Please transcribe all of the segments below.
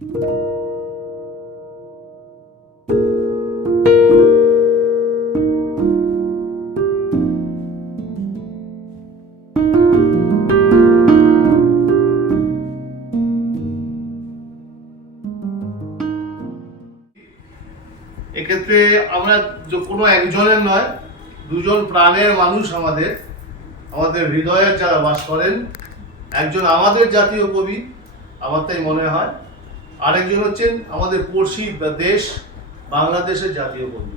এক্ষেত্রে আমরা যে- কোনো একজনের নয়, দুজন প্রাণের মানুষ আমাদের আমাদের হৃদয়ের যারা বাস করেন, একজন আমাদের জাতীয় কবি, আমার তাই মনে হয়। আরেকজন হচ্ছেন আমাদের পড়শি বা দেশ, বাংলাদেশের জাতীয় কবি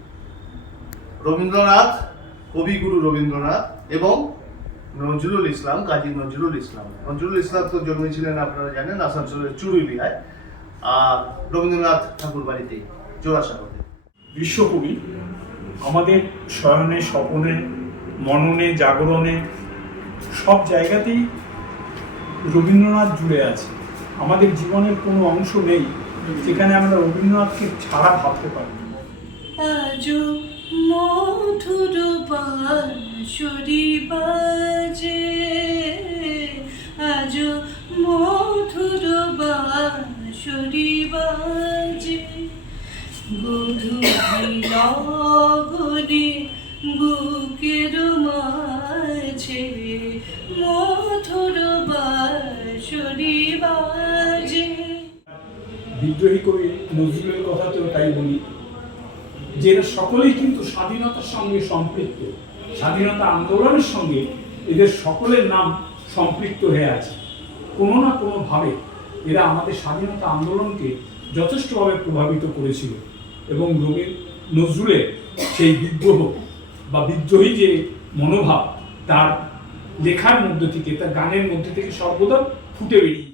রবীন্দ্রনাথ, কবিগুরু রবীন্দ্রনাথ এবং নজরুল ইসলাম, কাজী নজরুল ইসলাম। নজরুল ইসলাম তো জন্মেছিলেন, আপনারা জানেন, আসানসোলের চুরুলিয়ায়। আর রবীন্দ্রনাথ ঠাকুর বাড়িতে জোড়াসাগরে বিশ্বকবি, আমাদের শয়নে, স্বপনে, মননে, জাগরণে সব জায়গাতেই রবীন্দ্রনাথ জুড়ে আছে। আমাদের জীবনের কোনো অংশ নেই, যেখানে আমরা রবীন্দ্রনাথকে ছাড়া ভাবতে পারি বাজে আজো মধুর বাঁশরি বাজে গধুলি লগনে বুকের মাঝে বিদ্রোহী কবি নজরুলের কথাতেও তাই বলি যে এরা সকলেই কিন্তু স্বাধীনতার সঙ্গে সম্পৃক্ত। স্বাধীনতা আন্দোলনের সঙ্গে এদের সকলের নাম সম্পৃক্ত হয়ে আছে। কোনো না কোনোভাবে এরা আমাদের স্বাধীনতা আন্দোলনকে যথেষ্টভাবে প্রভাবিত করেছিল এবং রবি নজরুলের সেই বিদ্রোহ বা বিদ্রোহী যে মনোভাব তার লেখার মধ্যে থেকে, তার গানের মধ্যে থেকে সর্বদা ফুটে বেরিয়ে